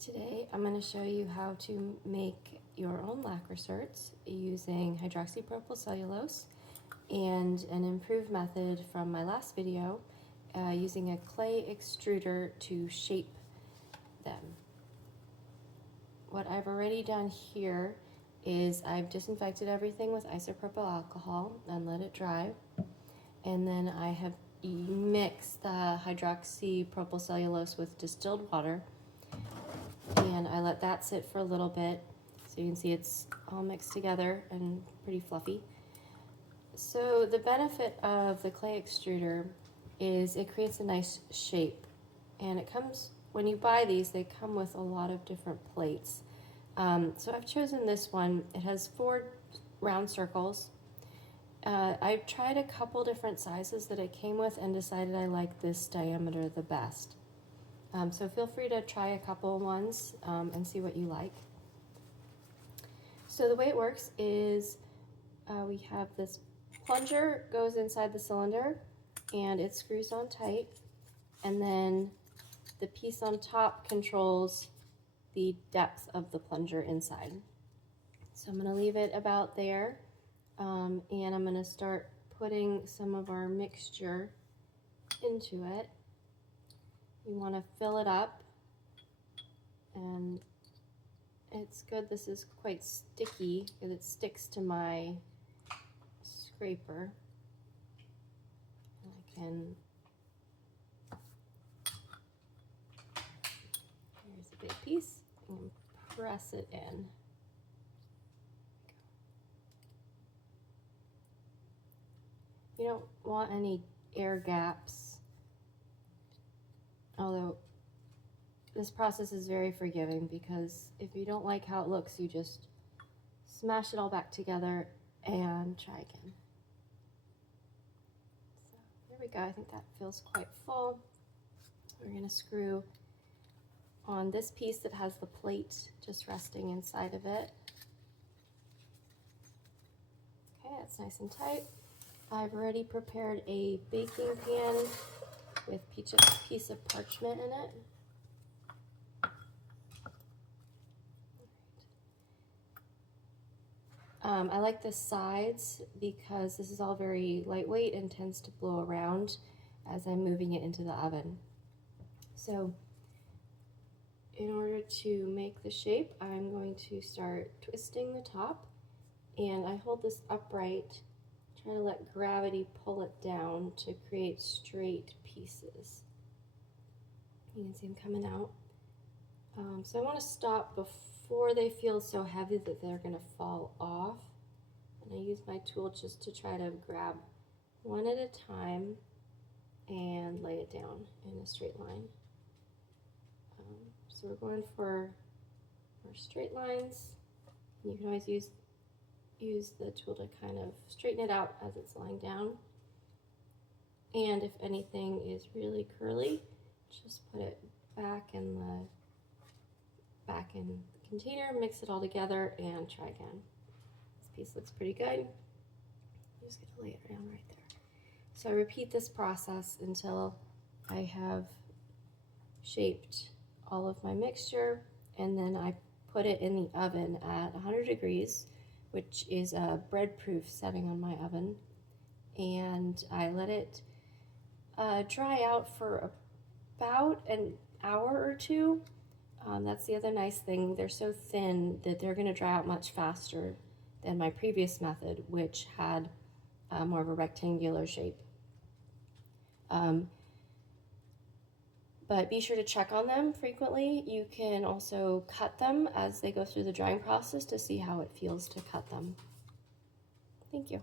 Today I'm going to show you how to make your own lacquer certs using hydroxypropyl cellulose and an improved method from my last video using a clay extruder to shape them. What I've already done here is I've disinfected everything with isopropyl alcohol and let it dry, and then I have mixed the hydroxypropyl cellulose with distilled water, and I let that sit for a little bit so you can see it's all mixed together and pretty fluffy. So the benefit of the clay extruder is it creates a nice shape, and it comes, when you buy these, they come with a lot of different plates. So I've chosen this one. It has 4 round circles. I've tried a couple different sizes that it came with and decided I like this diameter the best. So feel free to try a couple ones and see what you like. So the way it works is we have this plunger goes inside the cylinder and it screws on tight, and then the piece on top controls the depth of the plunger inside. So I'm going to leave it about there, and I'm going to start putting some of our mixture into it. You want to fill it up, and it's good. This is quite sticky because it sticks to my scraper. I can, here's a big piece, and press it in. You don't want any air gaps, although this process is very forgiving, because if you don't like how it looks, you just smash it all back together and try again. So here we go. I think that feels quite full. We're going to screw on this piece that has the plate just resting inside of it. Okay, that's nice and tight. I've already prepared a baking pan with a piece of parchment in it. I like the sides because this is all very lightweight and tends to blow around as I'm moving it into the oven. So in order to make the shape, I'm going to start twisting the top, and I hold this upright, try to let gravity pull it down to create straight pieces. You can see them coming out. So I want to stop before they feel so heavy that they're going to fall off. And I use my tool just to try to grab one at a time and lay it down in a straight line. So we're going for our straight lines. You can always use the tool to kind of straighten it out as it's lying down. And if anything is really curly, just put it back in the container, mix it all together, and try again. This piece looks pretty good. I'm just going to lay it down right there. So I repeat this process until I have shaped all of my mixture, and then I put it in the oven at 100 degrees, which is a bread-proof setting on my oven, and I let it dry out for about an hour or 2. That's the other nice thing. They're so thin that they're going to dry out much faster than my previous method, which had more of a rectangular shape. But be sure to check on them frequently. You can also cut them as they go through the drying process to see how it feels to cut them. Thank you.